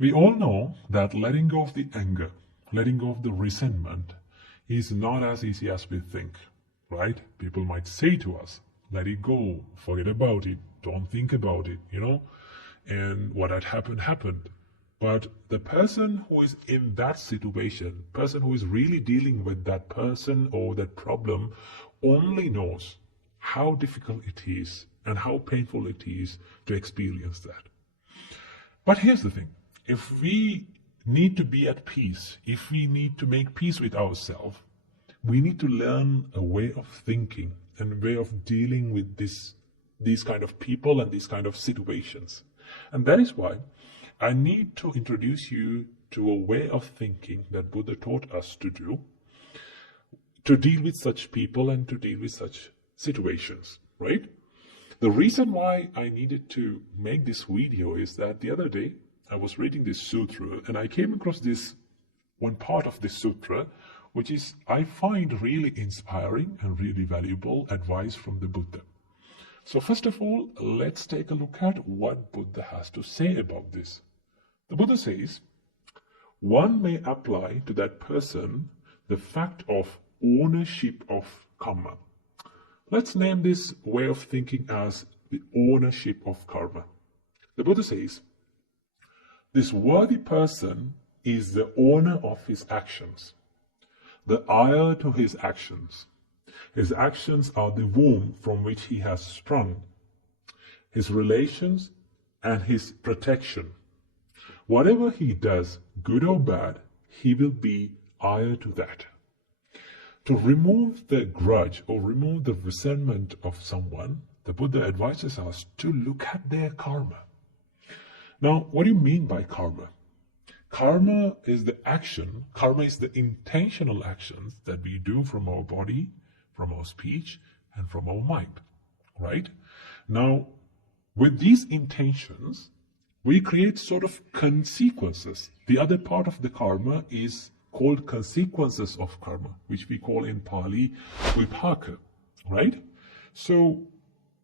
We all know that letting go of the anger, letting go of the resentment is not as easy as we think, right? People might say to us, let it go, forget about it, don't think about it, and what had happened, happened. But the person who is in that situation, person who is really dealing with that person or that problem, only knows how difficult it is and how painful it is to experience that. But here's the thing. If we need to be at peace, if we need to make peace with ourselves, we need to learn a way of thinking and a way of dealing with these kind of people and these kind of situations. And that is why I need to introduce you to a way of thinking that Buddha taught us to do, to deal with such people and to deal with such situations, right? The reason why I needed to make this video is that the other day I was reading this sutra and I came across this one part of this sutra, which is I find really inspiring and really valuable advice from the Buddha. So first of all, let's take a look at what Buddha has to say about this. The Buddha says, one may apply to that person the fact of ownership of karma. Let's name this way of thinking as the ownership of karma. The Buddha says, this worthy person is the owner of his actions, the heir to his actions. His actions are the womb from which he has sprung, his relations and his protection. Whatever he does, good or bad, he will be heir to that. To remove the grudge or remove the resentment of someone, the Buddha advises us to look at their karma. Now, what do you mean by karma? Karma is the action, karma is the intentional actions that we do from our body, from our speech, and from our mind, right? Now, with these intentions, we create sort of consequences. The other part of the karma is called consequences of karma, which we call in Pali vipaka, right? So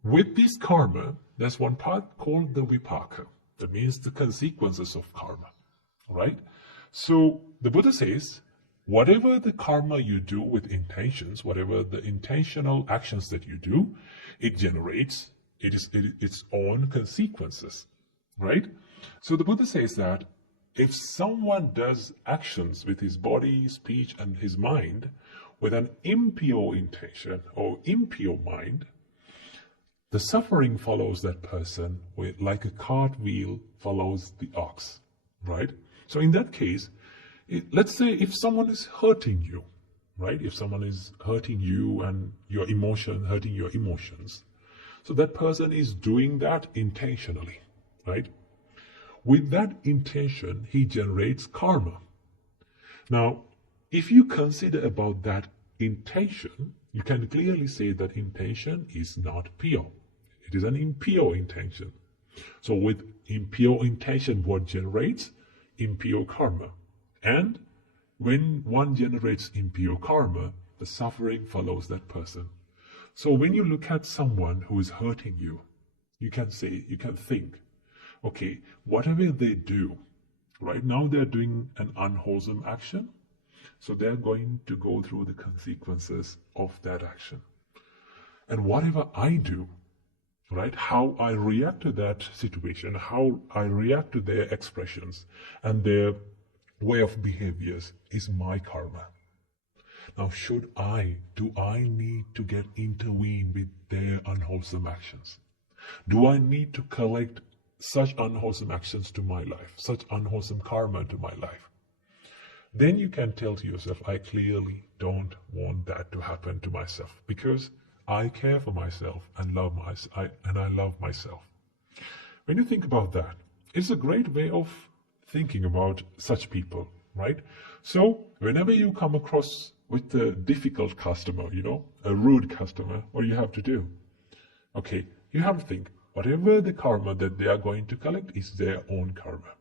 with this karma, there's one part called the vipaka. That means the consequences of karma, right? So the Buddha says, whatever the karma you do with intentions, whatever the intentional actions that you do, it generates its own consequences, right? So the Buddha says that if someone does actions with his body, speech, and his mind with an impure intention or impure mind, the suffering follows that person like a cartwheel follows the ox, right? So in that case, let's say if someone is hurting you, right? If someone is hurting you and hurting your emotions, so that person is doing that intentionally, right? With that intention, he generates karma. Now, if you consider about that intention, you can clearly say that intention is not pure. It is an impure intention. So with impure intention, what generates? Impure karma. And when one generates impure karma, the suffering follows that person. So when you look at someone who is hurting you, you can think, okay, whatever they do, right now they're doing an unwholesome action, so they're going to go through the consequences of that action. And whatever I do, right, how I react to that situation, how I react to their expressions and their way of behaviors is my karma. Now, do I need to get intervened with their unwholesome actions? Do I need to collect such unwholesome actions to my life, such unwholesome karma to my life? Then you can tell to yourself, I clearly don't want that to happen to myself because I care for myself and I love myself. When you think about that, it's a great way of thinking about such people, right? So whenever you come across with a difficult customer, a rude customer, what do you have to do? Okay, you have to think, whatever the karma that they are going to collect is their own karma.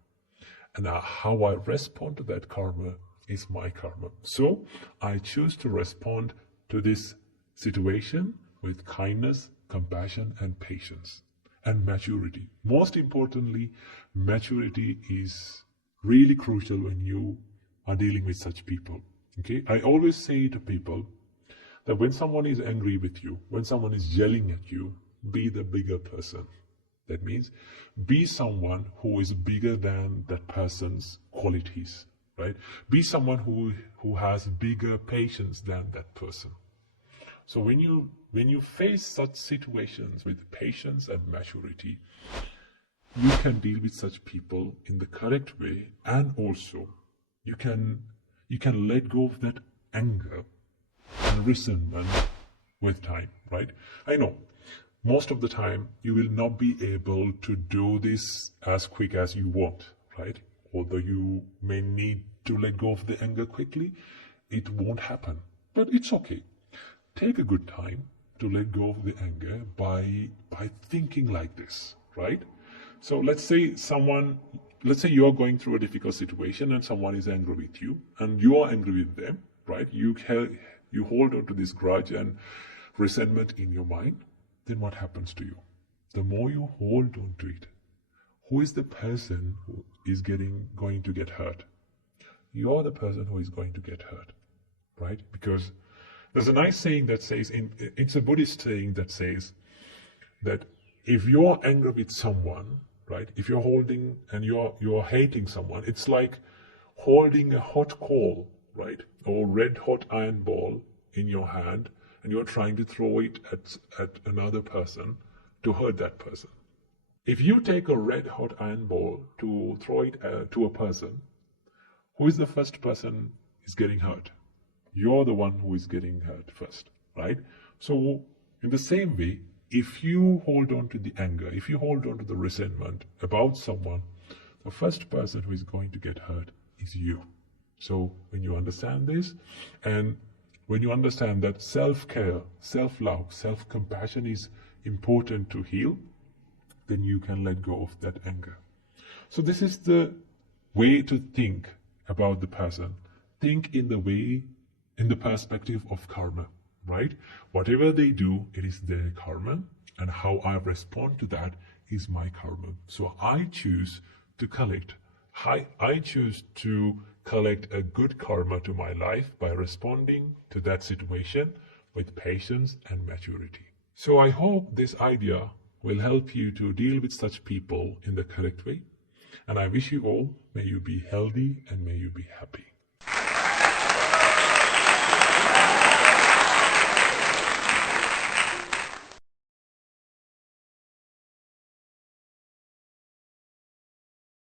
And how I respond to that karma is my karma. So I choose to respond to this situation with kindness, compassion, and patience, and maturity. Most importantly, maturity is really crucial when you are dealing with such people. Okay, I always say to people that when someone is angry with you, when someone is yelling at you, be the bigger person. That means be someone who is bigger than that person's qualities, right? Be someone who has bigger patience than that person. So when you face such situations with patience and maturity, you can deal with such people in the correct way, and also you can let go of that anger and resentment with time, right? I know most of the time you will not be able to do this as quick as you want, right? Although you may need to let go of the anger quickly, it won't happen. But it's okay. Take a good time to let go of the anger by thinking like this, right? So let's say you're going through a difficult situation and someone is angry with you and you are angry with them, right? You hold on to this grudge and resentment in your mind. Then what happens to you? The more you hold on to it, who is the person who is going to get hurt? You're the person who is going to get hurt, right? Because there's a nice saying that says, it's a Buddhist saying that says that if you're angry with someone, right? If you're holding and you're hating someone, it's like holding a hot coal, right? Or red hot iron ball in your hand, and you're trying to throw it at another person to hurt that person. If you take a red hot iron ball to throw it to a person, who is the first person is getting hurt? You're the one who is getting hurt first, right? So in the same way, if you hold on to the anger, if you hold on to the resentment about someone, the first person who is going to get hurt is you. So when you understand this, and when you understand that self-care, self-love, self-compassion is important to heal, then you can let go of that anger. So this is the way to think about the person. Think in the perspective of karma, right? Whatever they do, it is their karma, and how I respond to that is my karma. So I choose to collect. I choose to collect a good karma to my life by responding to that situation with patience and maturity. So I hope this idea will help you to deal with such people in the correct way. And I wish you all, may you be healthy and may you be happy.